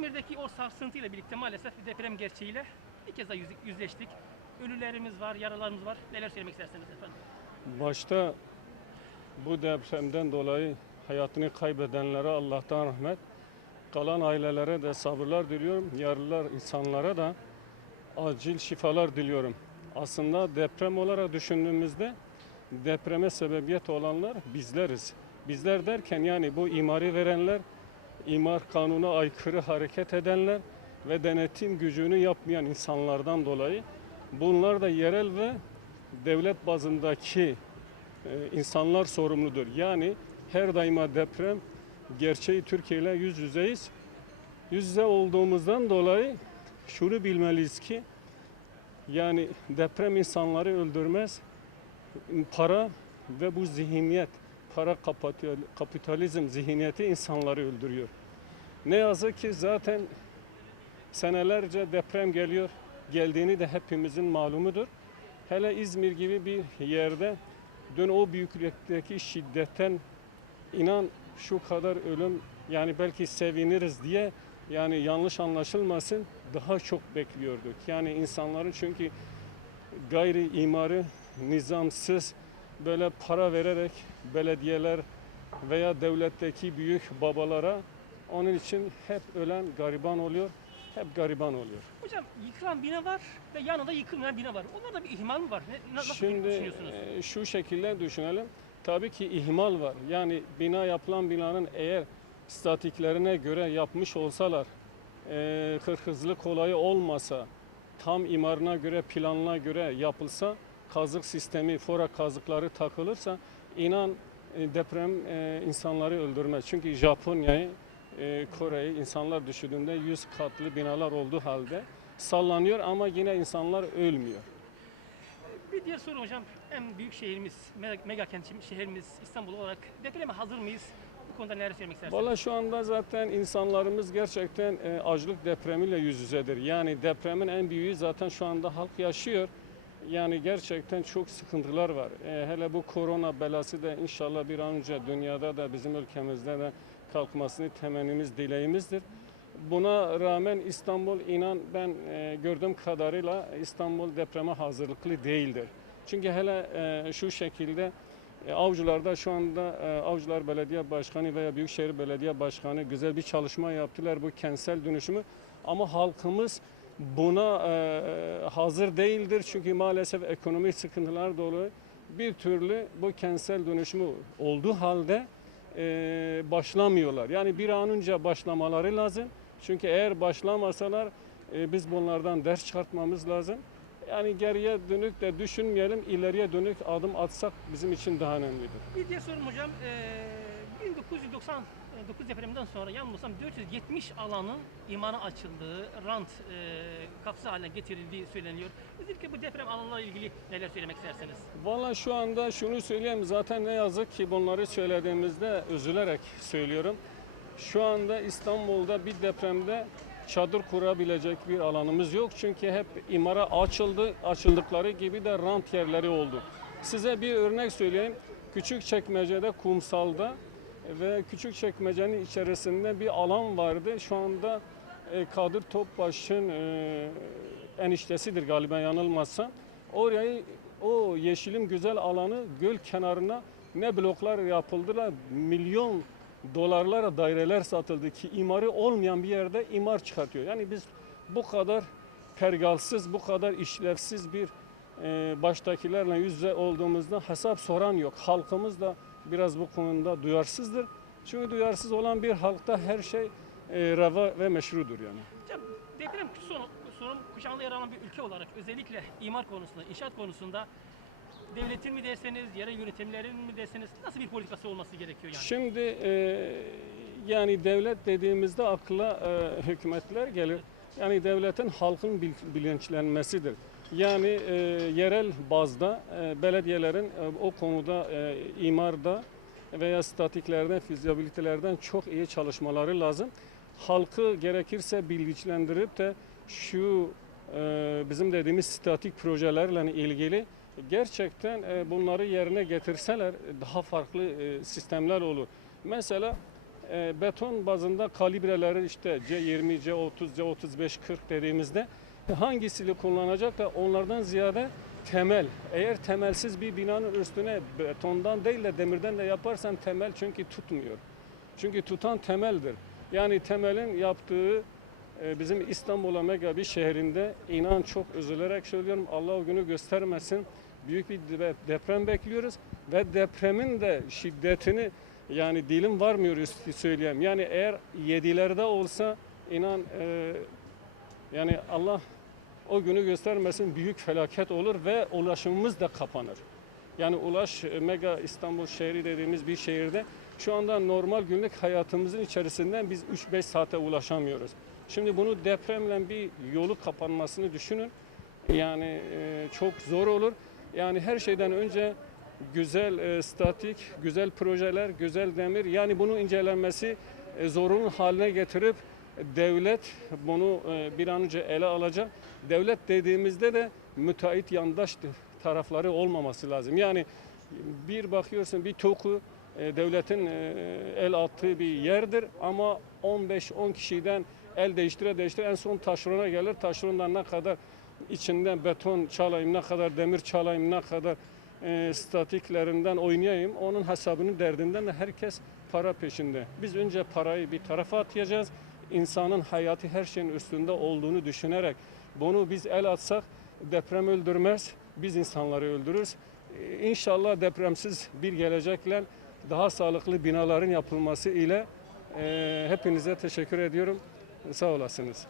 İzmir'deki o sarsıntıyla birlikte maalesef deprem gerçeğiyle bir kez daha yüz- yüzleştik. Ölülerimiz var, yaralarımız var. Neler söylemek istersiniz efendim? Başta bu depremden dolayı hayatını kaybedenlere Allah'tan rahmet, kalan ailelere de sabırlar diliyorum. Yaralılar insanlara da acil şifalar diliyorum. Aslında deprem olarak düşündüğümüzde depreme sebebiyet olanlar bizleriz. Bizler derken yani bu imari verenler, imar kanuna aykırı hareket edenler ve denetim gücünü yapmayan insanlardan dolayı bunlar da yerel ve devlet bazındaki e, insanlar sorumludur. Yani her daima deprem gerçeği Türkiye ile yüz yüzeyiz. Yüz yüze olduğumuzdan dolayı şunu bilmeliyiz ki yani deprem insanları öldürmez. Para ve bu zihniyet, para kapital- kapitalizm zihniyeti insanları öldürüyor. Ne yazık ki zaten senelerce deprem geliyor. Geldiğini de hepimizin malumudur. Hele İzmir gibi bir yerde dün o büyüklükteki şiddetten inan şu kadar ölüm yani belki seviniriz diye yani yanlış anlaşılmasın daha çok bekliyorduk. Yani insanların çünkü gayri imarı nizamsız böyle para vererek belediyeler veya devletteki büyük babalara onun için hep ölen gariban oluyor. Hep gariban oluyor. Hocam yıkılan bina var ve yanında yıkılmayan bina var. Onlarda bir ihmal mi var? Ne, na- nasıl Şimdi düşünüyorsunuz? e, şu şekilde düşünelim. Tabii ki ihmal var. Yani bina yapılan binanın eğer statiklerine göre yapmış olsalar, e, hızlı kolayı olmasa, tam imarına göre, planına göre yapılsa, kazık sistemi, fora kazıkları takılırsa inan e, deprem e, insanları öldürmez. Çünkü Japonya'yı, e, Kore'yi insanlar düşündüğünde 100 katlı binalar olduğu halde sallanıyor ama yine insanlar ölmüyor. Bir diğer soru hocam. En büyük şehrimiz, mega, mega kent şehrimiz İstanbul olarak depreme hazır mıyız? Bu konuda neler söylemek istersiniz? Valla şu anda zaten insanlarımız gerçekten e, açlık depremiyle yüz yüzedir. Yani depremin en büyüğü zaten şu anda halk yaşıyor. Yani gerçekten çok sıkıntılar var. E, hele bu korona belası da inşallah bir an önce dünyada da bizim ülkemizde de kalkmasını temennimiz, dileğimizdir. Buna rağmen İstanbul inan ben e, gördüğüm kadarıyla İstanbul depreme hazırlıklı değildir. Çünkü hele e, şu şekilde Avcılar'da şu anda Avcılar Belediye Başkanı veya Büyükşehir Belediye Başkanı güzel bir çalışma yaptılar bu kentsel dönüşümü. Ama halkımız buna e, hazır değildir çünkü maalesef ekonomik sıkıntılar dolayı bir türlü bu kentsel dönüşümü olduğu halde e, başlamıyorlar. Yani bir an önce başlamaları lazım. Çünkü eğer başlamasalar e, biz bunlardan ders çıkartmamız lazım. Yani geriye dönük de düşünmeyelim, ileriye dönük adım atsak bizim için daha önemlidir. Bir diğer sorum hocam. Ee, 1999 depreminden sonra yanılmıyorsam 470 alanın imara açıldığı, rant e, kapısı haline getirildiği söyleniyor. Özellikle bu deprem alanlarla ilgili neler söylemek istersiniz? Valla şu anda şunu söyleyeyim zaten ne yazık ki bunları söylediğimizde üzülerek söylüyorum. Şu anda İstanbul'da bir depremde çadır kurabilecek bir alanımız yok. Çünkü hep imara açıldı. Açıldıkları gibi de rant yerleri oldu. Size bir örnek söyleyeyim. Küçükçekmece'de kumsalda ve Küçükçekmece'nin içerisinde bir alan vardı. Şu anda e, Kadir Topbaş'ın e, eniştesidir galiba yanılmazsam. Orayı o yeşilim güzel alanı göl kenarına ne bloklar yapıldılar milyon dolarlara daireler satıldı ki imarı olmayan bir yerde imar çıkartıyor. Yani biz bu kadar pergalsız, bu kadar işlevsiz bir e, baştakilerle yüz olduğumuzda hesap soran yok. Halkımız da biraz bu konuda duyarsızdır. Çünkü duyarsız olan bir halkta her şey e, reva ve meşrudur yani. Hocam deprem sorun, sorun kuşağında yer alan bir ülke olarak özellikle imar konusunda, inşaat konusunda devletin mi derseniz, yerel yönetimlerin mi derseniz nasıl bir politikası olması gerekiyor yani? Şimdi e, yani devlet dediğimizde akla e, hükümetler gelir. Yani devletin halkın bil- bilinçlenmesidir. Yani e, yerel bazda e, belediyelerin e, o konuda e, imarda veya statiklerden, fizyabilitelerden çok iyi çalışmaları lazım. Halkı gerekirse bilgilendirip de şu e, bizim dediğimiz statik projelerle ilgili gerçekten e, bunları yerine getirseler daha farklı e, sistemler olur. Mesela e, beton bazında kalibreleri işte C20, C30, C35, 40 dediğimizde hangisini kullanacak da onlardan ziyade temel. Eğer temelsiz bir binanın üstüne betondan değil de demirden de yaparsan temel çünkü tutmuyor. Çünkü tutan temeldir. Yani temelin yaptığı e, bizim İstanbul'a mega bir şehrinde inan çok üzülerek söylüyorum Allah o günü göstermesin. Büyük bir de- deprem bekliyoruz ve depremin de şiddetini yani dilim varmıyor üstü söyleyeyim. Yani eğer yedilerde olsa inan e, yani Allah o günü göstermesin büyük felaket olur ve ulaşımımız da kapanır. Yani Ulaş e, mega İstanbul şehri dediğimiz bir şehirde şu anda normal günlük hayatımızın içerisinden biz 3-5 saate ulaşamıyoruz. Şimdi bunu depremle bir yolu kapanmasını düşünün. Yani e, çok zor olur. Yani her şeyden önce güzel e, statik, güzel projeler, güzel demir yani bunun incelenmesi e, zorunlu haline getirip devlet bunu e, bir an önce ele alacak. Devlet dediğimizde de müteahhit yandaş tarafları olmaması lazım. Yani bir bakıyorsun bir TOKU e, devletin e, el attığı bir yerdir ama 15-10 kişiden el değiştire değiştire en son taşrona gelir. Taşrondan ne kadar içinden beton çalayım, ne kadar demir çalayım, ne kadar e, statiklerinden oynayayım. Onun hesabını derdinden de herkes para peşinde. Biz önce parayı bir tarafa atacağız. İnsanın hayatı her şeyin üstünde olduğunu düşünerek bunu biz el atsak deprem öldürmez, biz insanları öldürürüz. İnşallah depremsiz bir gelecekle daha sağlıklı binaların yapılması ile e, hepinize teşekkür ediyorum. Sağ olasınız.